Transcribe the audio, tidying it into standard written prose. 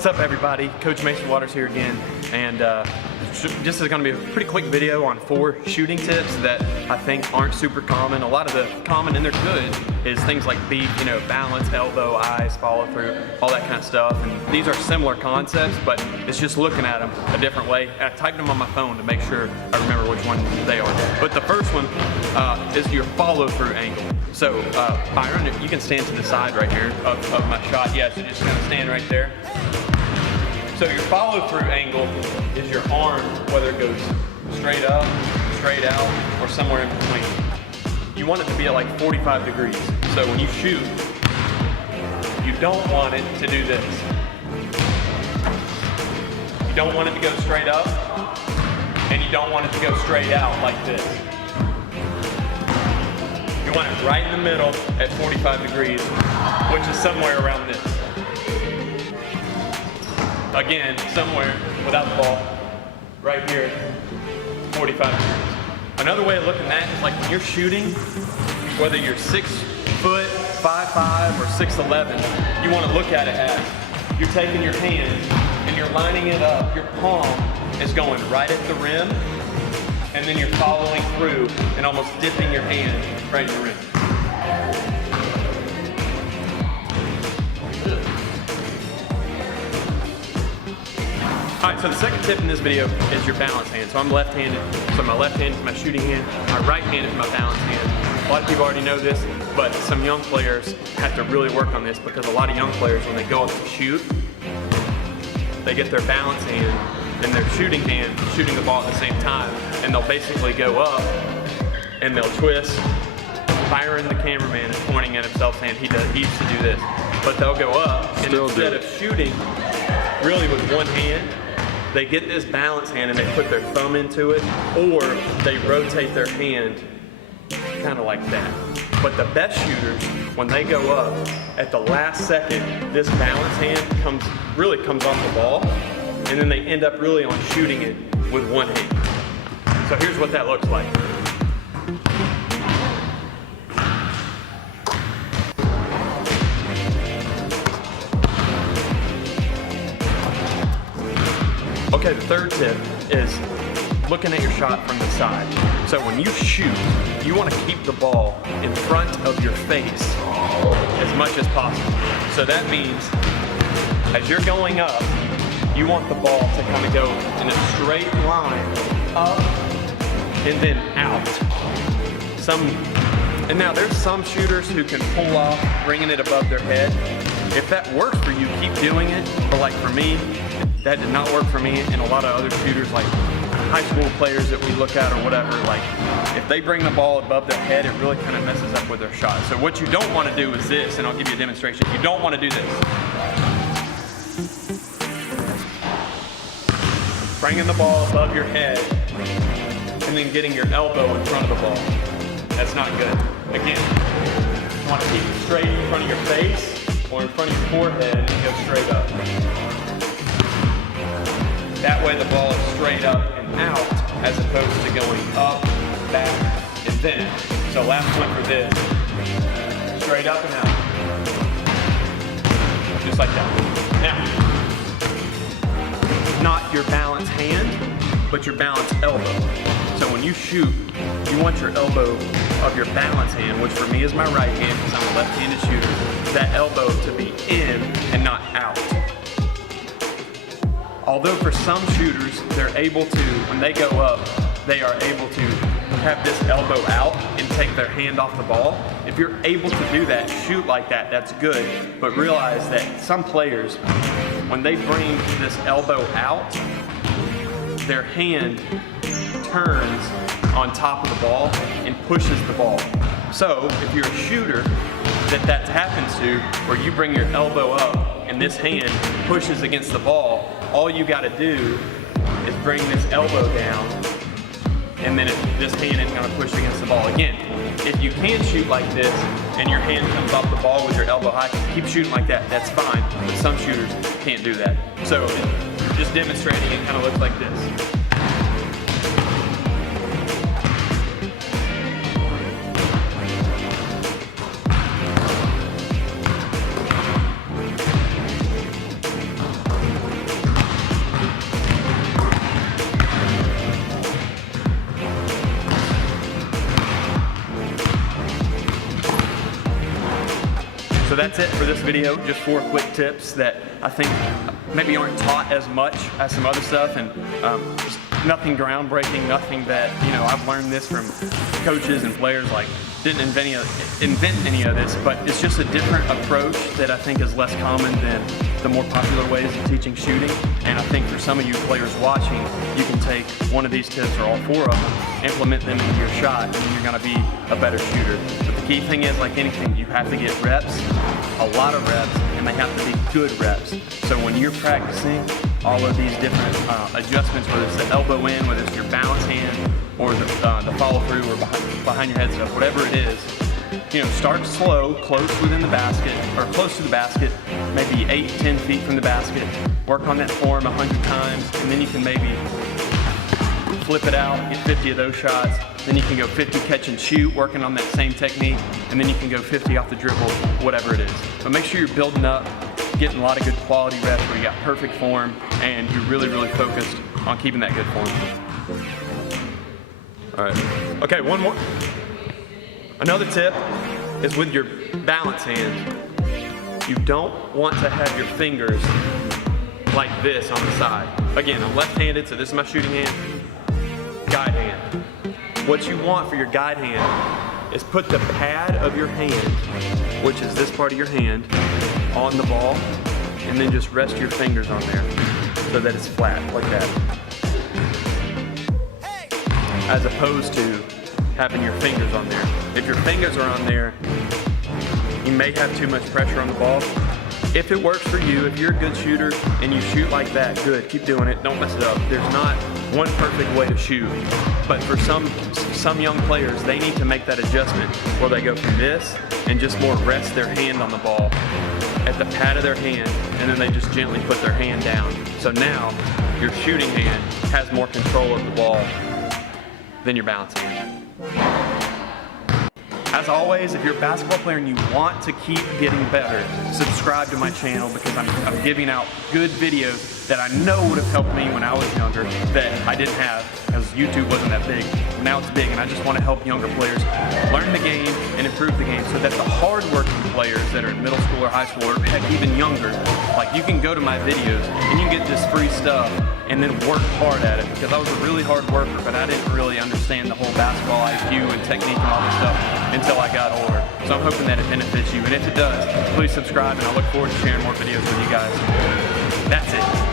What's up, everybody? Coach Mason Waters here again, and this is going to be a pretty quick video on 4 shooting tips that I think aren't super common. A lot of the common, and they're good, is things like beat, balance, elbow, eyes, follow through, all that kind of stuff. And these are similar concepts, but it's just looking at them a different way. I typed them on my phone to make sure I remember which one they are. But the first one is your follow through angle. So Byron, you can stand to the side right here of my shot. Yeah, so just kind of stand right there. So your follow through angle is your arm, whether it goes straight up, straight out, or somewhere in between. You want it to be at like 45 degrees. So when you shoot, you don't want it to do this. You don't want it to go straight up, and you don't want it to go straight out like this. You want it right in the middle at 45 degrees, which is somewhere around this. Again, somewhere without the ball, right here, 45 degrees. Another way of looking at it is like when you're shooting, whether you're 6 foot, 5'5", or 6'11", you want to look at it as you're taking your hand and you're lining it up. Your palm is going right at the rim, and then you're following through and almost dipping your hand right in the rim. Alright, so the second tip in this video is your balance hand. So I'm left-handed, so my left hand is my shooting hand, my right hand is my balance hand. A lot of people already know this, but some young players have to really work on this, because a lot of young players, when they go up to shoot, they get their balance hand and their shooting hand shooting the ball at the same time, and they'll basically go up and they'll twist. Byron, the cameraman, is pointing at himself saying he used to do this, but they'll go up and instead of shooting really with one hand, they get this balance hand and they put their thumb into it, or they rotate their hand kind of like that. But the best shooters, when they go up, at the last second, this balance hand really comes off the ball, and then they end up really on shooting it with one hand. So here's what that looks like. Okay, the third tip is looking at your shot from the side. So when you shoot, you want to keep the ball in front of your face as much as possible. So that means as you're going up, you want the ball to kind of go in a straight line up and then out. And now there's some shooters who can pull off bringing it above their head. If that works for you, keep doing it. But like for me, that did not work for me, and a lot of other shooters, like high school players that we look at or whatever, like if they bring the ball above their head, it really kind of messes up with their shot. So what you don't want to do is this, and I'll give you a demonstration. You don't want to do this. Bringing the ball above your head and then getting your elbow in front of the ball. That's not good. Again, you want to keep it straight in front of your face or in front of your forehead and go straight up. That way the ball is straight up and out as opposed to going up, back, and then. So last one for this. Straight up and out. Just like that. Now, not your balance hand, but your balance elbow. So when you shoot, you want your elbow of your balance hand, which for me is my right hand because I'm a left-handed shooter, that elbow to be in and not out. Although for some shooters, they're able to, when they go up, they are able to have this elbow out and take their hand off the ball. If you're able to do that, shoot like that, that's good. But realize that some players, when they bring this elbow out, their hand turns on top of the ball and pushes the ball. So if you're a shooter that happens to, where you bring your elbow up and this hand pushes against the ball, all you got to do is bring this elbow down, and then this hand is going to push against the ball. Again, if you can shoot like this and your hand comes off the ball with your elbow high, keep shooting like that, that's fine, but some shooters can't do that. So just demonstrating, it kind of looks like this. that's it for this video. Just 4 quick tips that I think maybe aren't taught as much as some other stuff, and just nothing groundbreaking, nothing that, you know, I've learned this from coaches and players, like didn't invent any of this, but it's just a different approach that I think is less common than the more popular ways of teaching shooting. And I think for some of you players watching, you can take one of these tips or all 4 of them, implement them into your shot, and then you're gonna be a better shooter. But the key thing is, like anything, you have to get reps, a lot of reps, and they have to be good reps. So when you're practicing all of these different adjustments, whether it's the elbow in, whether it's your balance hand, or the follow through, or behind your head stuff, whatever it is, you know, start slow, close within the basket, or close to the basket, maybe 8-10 feet from the basket. Work on that form 100 times, and then you can maybe flip it out, get 50 of those shots. Then you can go 50 catch and shoot, working on that same technique, and then you can go 50 off the dribble, whatever it is. But make sure you're building up, getting a lot of good quality reps where you got perfect form, and you're really, really focused on keeping that good form. All right, okay, one more. Another tip is with your balance hand. You don't want to have your fingers like this on the side. Again, I'm left-handed, so this is my shooting hand, guide hand. What you want for your guide hand is put the pad of your hand, which is this part of your hand, on the ball, and then just rest your fingers on there so that it's flat, like that. As opposed to having your fingers on there. If your fingers are on there, you may have too much pressure on the ball. If it works for you, if you're a good shooter and you shoot like that, good, keep doing it, don't mess it up. There's not one perfect way to shoot, but for some young players, they need to make that adjustment where they go from this and just more rest their hand on the ball at the pad of their hand, and then they just gently put their hand down. So now your shooting hand has more control of the ball than your balance hand. As always, if you're a basketball player and you want to keep getting better, subscribe to my channel, because I'm giving out good videos that I know would have helped me when I was younger that I didn't have, because YouTube wasn't that big. Now it's big, and I just want to help younger players learn the game and improve the game so that the hard-working players that are in middle school or high school, or heck, even younger, like, you can go to my videos and you get this free stuff and then work hard at it, because I was a really hard worker, but I didn't really understand the whole basketball IQ and technique and all this stuff until I got older. So I'm hoping that it benefits you, and if it does, please subscribe, and I look forward to sharing more videos with you guys. That's it.